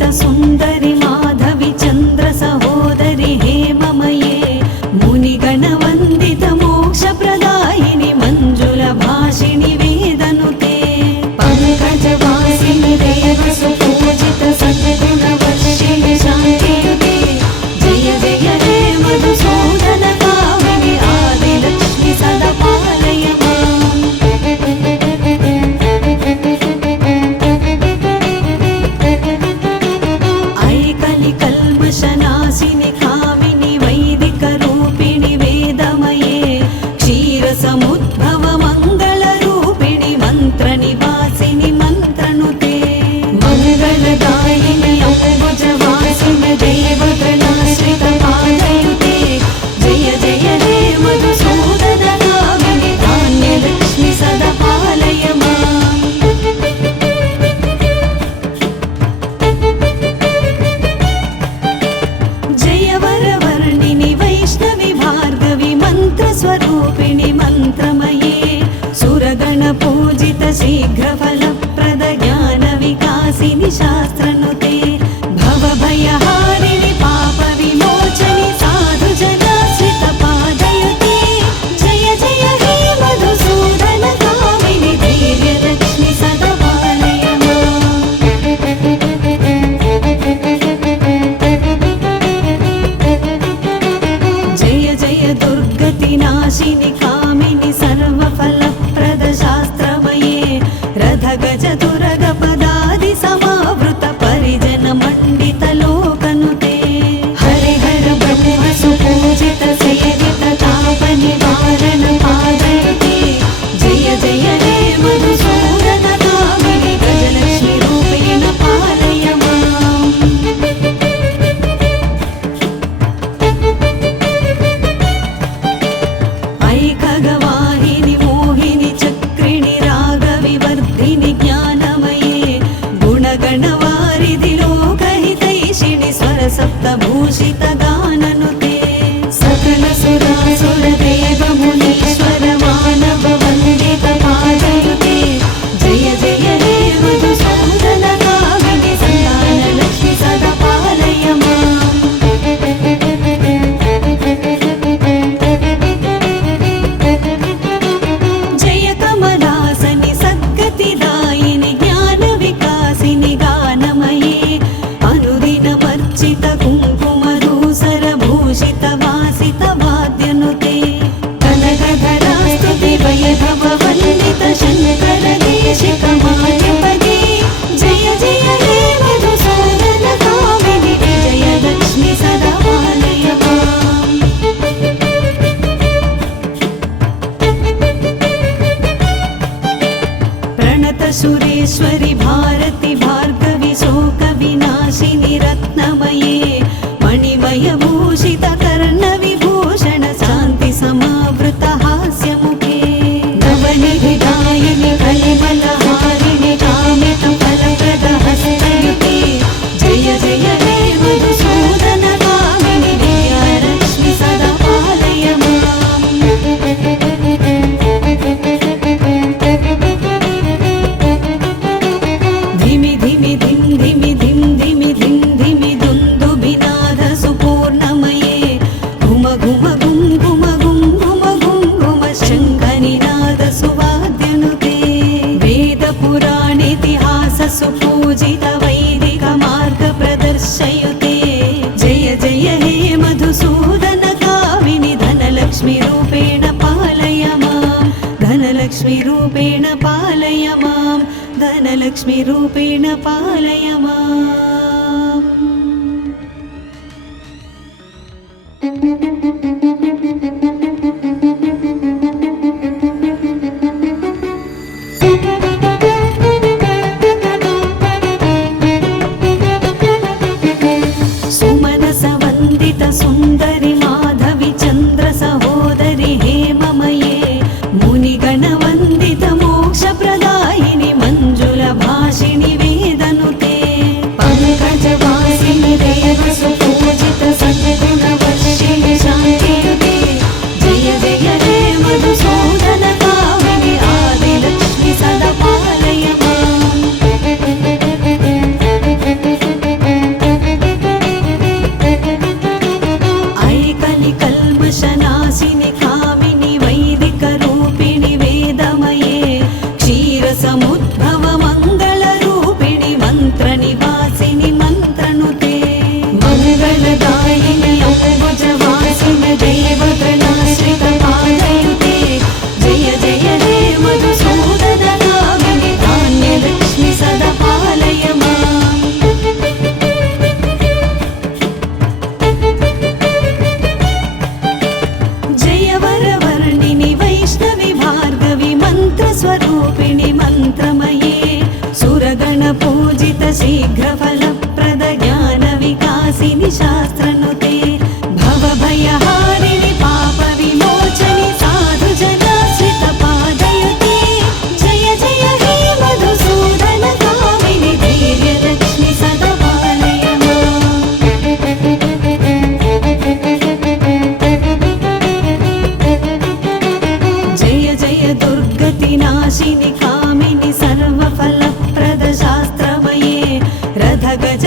सुन्दरि माधवी चन्द्र सहोदरि हेममये मुनिगणवन्दित मोक्षप्रदायिनि मञ्जुलभाषिणि वेदनुते पङ्कजवासिनि देवसुपूजित सद्गुणवर्षिणि शान्तियुते जय जय हे मधुसूदन कामिनि आदिलक्ष्मि सदा पालय माम्। कल्मषनाशिनि कामिनि वैदिकरूपिणि वेदमये क्षीरसमुद्भव मङ्गलरूपिणि मन्त्रनिवासिनि मन्त्रनुते मङ्गलदायिनि अम्बुजवासिनि देवगणाश्रित पादयुते जय जय हे मधुसूदन कामिनि धान्यलक्ष्मि सदा पालय माम्। स्वरूपिणि मन्त्रमये सुरगणपूजित शीघ्रफलप्रद ज्ञानविकासिनि शास्त्रनुते भवभयहारिणि पापविमोचनि साधुजनाश्रित पादयुते जय जय हे मधुसूदन कामिनि धैर्यलक्ष्मि सदा पालय माम्। जय जय दुर्गतिनाशिनि कामिनि सर्वफलप्रद शास्त्रमये रथगज दुरगपदादि समावृत परिजन मण्डित लोकनुते हरिहर ब्रह्म सुपूजित सेवित ताप निवारण पादयुते जय जय हे मधुसूदन कामिनि गजलक्ष्मि रूपेण पालय माम्। ऐकगवाहिनि मोहिनि चक्रिणि रागविवर्धिनि ज्ञानमये गुणगणवारिधि लोकहितैषिणि स्वरसप्तभूषित गाननुते सकल सुरासुर देव मुनीश्वर मानव वन्दित पादयुते जय जय हे मधुसूदन कामिनि सन्तानलक्ष्मि सदा पालय माम्। जय कमलासनि सद्गतिदायिनि ज्ञानविकासिनि गानमये अनुदिनमर्चित कुङ्कुमधूसरभूषित वासित वाद्यनुते कनकधरास्तुति वैभववन्दित शङ्कर देशिकमाधिपते जय जय हे मधुसूदन कामिनि विजयलक्ष्मि सदा पालय माम्। प्रणत सुरेश्वरि भारति भार्गवि शोकविनाशिनि रत्नमये मणिमयभूषित कर्णविभूषण शान्ति समावृत हास्यमुखे नवनिधिदायिनि कलिमलहारिणि कामित फलप्रद हस्तयुते जय जय हे मधुसूदन कामिनि विद्यालक्ष्मि सदा पालय माम्। धिमि धिमि धिं धिमि धिं धिमि धिं धिमि दुन्दुभिनाद सुपूर्णमये घुम घुम घुं घुम घुं घुम घुं घुम शङ्खनिनाद सुवाद्यनुते वेदपुराणेतिहास सुपूजित वैदिक मार्ग प्रदर्शयुते जय जय हे मधुसूदन कामिनि धनलक्ष्मि रूपेण पालय माम्। धनलक्ष्मि रूपेण पालय माम्। धनलक्ष्मि रूपेण पालय माम्। सुमनसवन्दित सुन्दरि माधवी चन्द्र सहोदरि हेममये मुनिगणवन्दित मोक्षप्रदायिनि मञ्जुलभाषिणि वेदनुते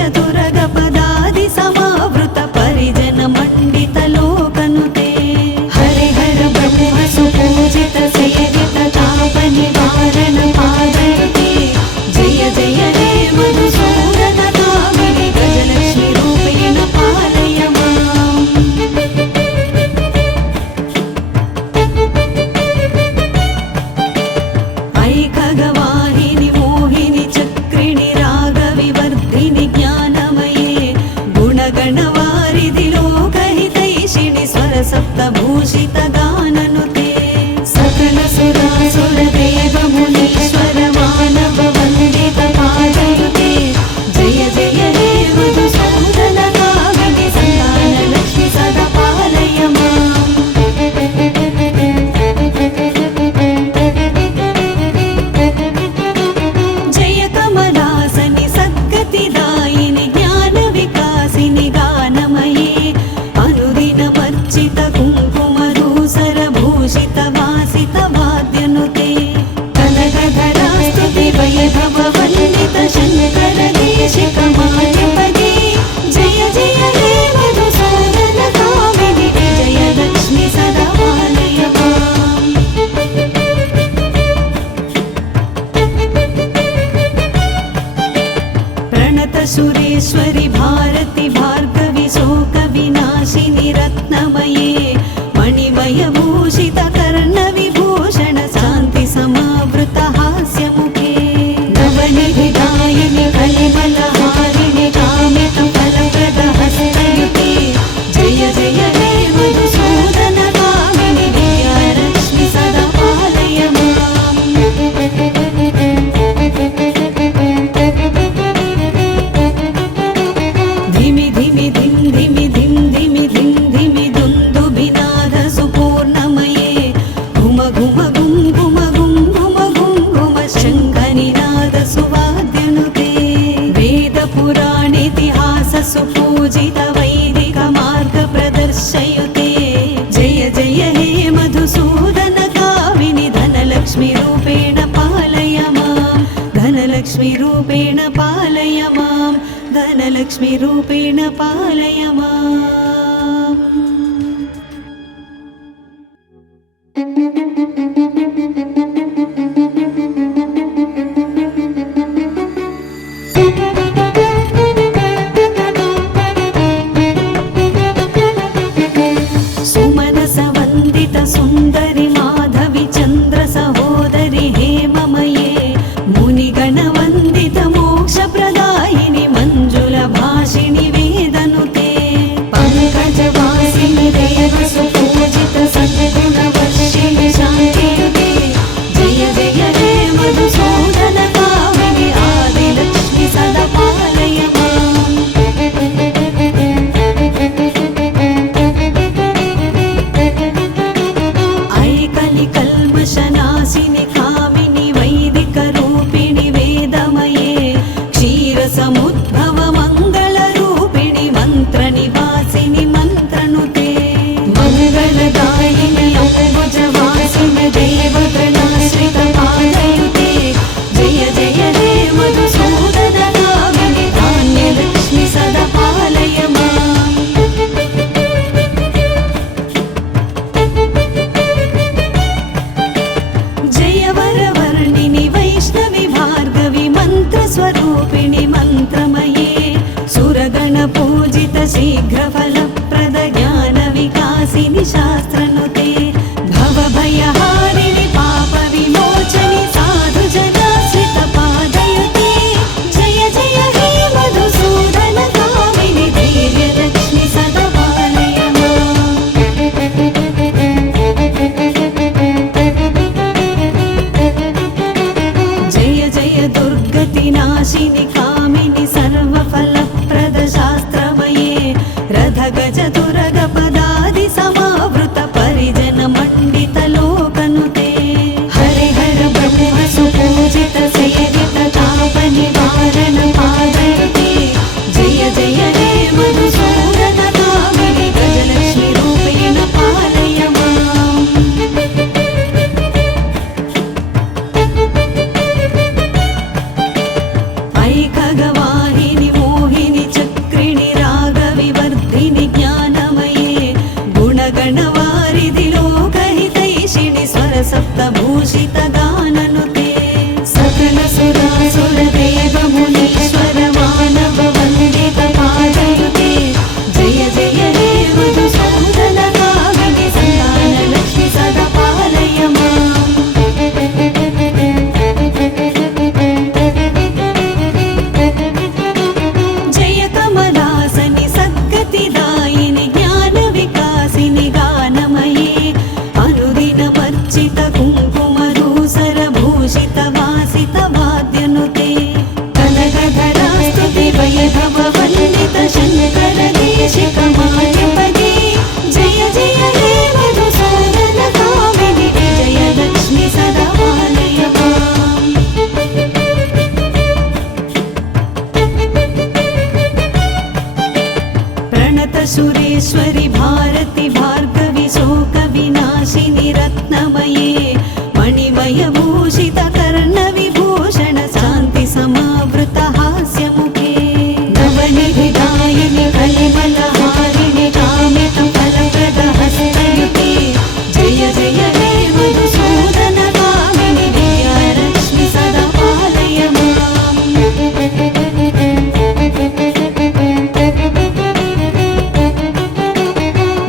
चतुरगपदादि समावृत परिजन मण्डित लोकनुते हरिहर ब्रह्म सुपूजित सेवित ताप निवारण पादयुते जय जय हे मधुसूदन कामिनि गजलक्ष्मी रूपेण पालय माम् ऐखगवाहिनि मोहिनि चक्रिणि रागविवर्धिनि ज्ञानमये गुणगणवारिधि लोकहितैषिणि स्वरसप्तभूषित गाननुते सकल सुरासुर देव मुनीश्वर मानव वन्दित पादयुते जय जय हे मधुसूदन कामिनि सन्तानलक्ष्मि सदा पालय माम् जय कमलासनि सद्गतिदायिनि ज्ञानविकासिनि गानमये अनुदिनमर्चित कुङ्कुमधूसरभूषित वासित वाद्यनुते कनकधरास्तुति वैभववन्दित शङ्कर देशिकमाधिपते जय जय हे मधुसूदन कामिनि विजयलक्ष्मि सदा पालय माम् प्रणत सुरेश्वरि भारति भार्गवि शोकविनाशिनि रत्नमये मणिमयभूषित कर्णविभूषण शान्ति समावृत हास्यमुखे नवनिधिदायिनि कलिमलहारिणि कामित फलप्रद हस्तयुते जय जय हे मधुसूदन कामिनि विद्यालक्ष्मि सदा पालय माम् धिमि धिमि धिं धिमि धिं धिमि धिं धिमि दुन्दुभिनाद सुपूर्णमये घुम घुम गुं घुम गुं घुम गुं घुम शङ्खनिनाद सुवाद्यनुते वेदपुराणेतिहास सुपूजित वैदिक मार्ग प्रदर्शयुते जय जय हे मधुसूदन कामिनि धनलक्ष्मी रूपेण पालय माम् धनलक्ष्मी रूपेण पालय माम् धनलक्ष्मी रूपेण पालय माम् सुमनसवन्दित सुन्दरि माधवि चन्द्र सहोदरि हेममये मुनिगणवन्दित मोक्षप्रदायिनि मञ्जुलभाषिणि वेदनुते पङ्कजवासिनि देव सुपूजित सद्गुणवर्षिणि शान्तियुते जय जय हे मधुसूदन कामिनि आदिलक्ष्मि सदा पालय माम् ऐकलिकल्मषनाशिनि कामिनि वैदिकरूपिणि वेदमये क्षीरसमुद्भव मङ्गलरूपिणि मन्त्रनिवासिनि मन्त्रनुते मङ्गलदायिनि अम्बुजवासिनि देवगणाश्रित पादयुते जय जय हे मधुसूदन कामिनि धान्यलक्ष्मि सदा पालय माम् जय वरवर्णिनि वैष्णवि भार्गवि मन्त्रस्वरूपिणि मन्त्रमये सुरगणपूजित शीघ्रफलप्रद ज्ञानविकासिनि शास्त्रनुते भवभयहारिणि पापविमोचनि साधुजनाश्रित पादयुते जय जय हे मधुसूदन कामिनि धैर्यलक्ष्मि सदा पालय माम् जय जय दुर्गतिनाशिनि कामिनि सर्वफलप्रद शास्त्रमये रथग सुरेश्वरि भारति भार्गवि शोकविनाशिनि रत्नमये मणिमयभूषित कर्णविभूषण शान्ति समावृत हास्यमुखे नवनिधिदायिनि कलिमलहारिणि कामितफलप्रदहस्तयुते जय जय हे मधुसूदन कामिनि विद्यालक्ष्मि सदा पालय माम्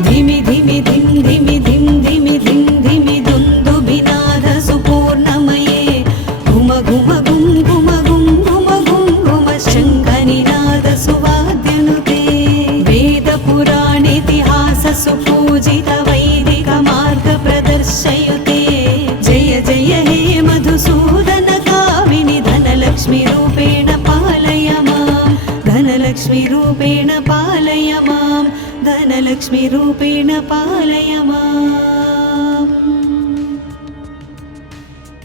धिमि धिमि धिं धिमि धिं धिमि धिं धिमि दुन्दुभिनाद सुपूर्णमये घुम घुम गुं घुम गुं घुम गुं घुम शङ्खनिनाद सुवाद्यनुते वेदपुराणेतिहास सुपूजित वैदिक मार्ग प्रदर्शयुते जय जय हे मधुसूदन कामिनि धनलक्ष्मी रूपेण पालय मां धनलक्ष्मी रूपेण पालय मां धनलक्ष्मी रूपेण पालय माम्